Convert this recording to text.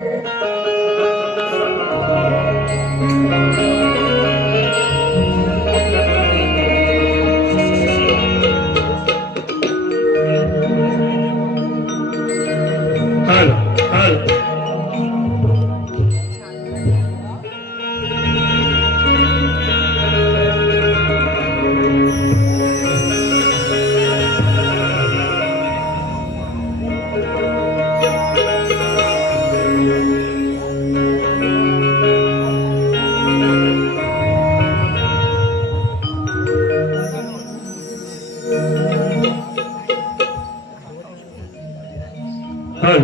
Música 嘿